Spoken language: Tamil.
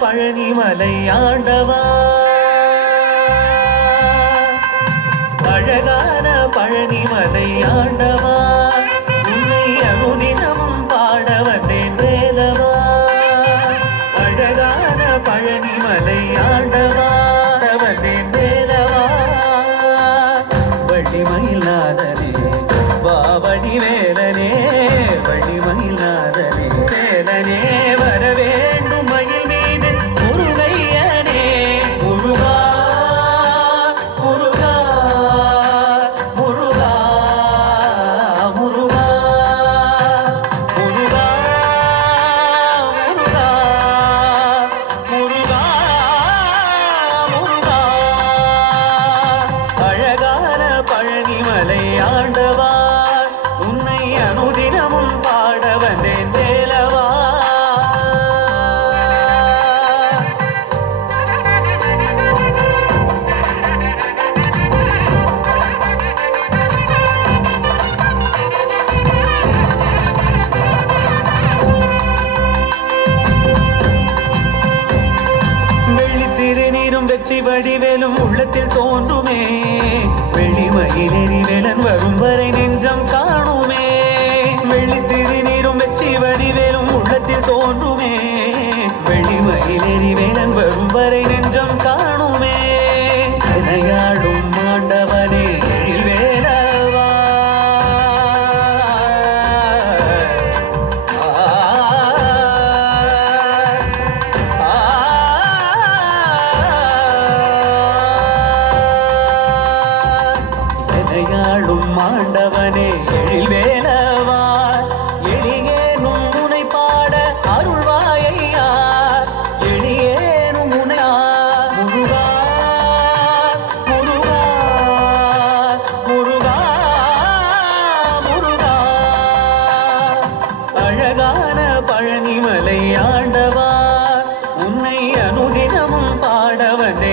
பழனிமலை ஆண்டவா, அழகான பழனிமலை ஆண்டவா, உன்னை அனுதினமும் பாட வந்தேன் வேலவா. அழகான பழனிமலை ஆண்டவா, வந்தேன் வேலவா. வள்ளிமயிலாதனே வாவடி வேலனே, வள்ளிமயிலாதனே வேலனே வர வேண்டும் மயில் மீது முருகையனே. முருகா முருகா முருகா முருகா முருகா முருகா முருகா முருகா. அழகான பழனிமலை ஆண்டவா, உன்னை அனுதினமும் பாட வந்தேன் வேலவா. வெள்ளித்திருநீரும் வெற்றி வடிவேலும் உள்ளத்தில் தோன்றுமே, வெள்ளிமயிலேறி வேலன் வரும் வரை நெஞ்சம் காணுமே. வெள்ளித்திருநீரும் வெற்றி வடிவேலும் உள்ளத்தில் தோன்றுமே, வெள்ளிமயிலேறி வேலன் வரும் வரை நெஞ்சம் காணுமே. எனையாடும் ஆண்டவனே வேலவா, எனையாடும் ஆண்டவனே எழில் வேலவா. எளியேனும் முனை பாட அருள்வாயையா, எளியேனும் முனையா. முருகா முருகா முருகா முருகா. அழகான பழனிமலை ஆண்டவா, உன்னை அனுதினமும் பாட வந்தேன்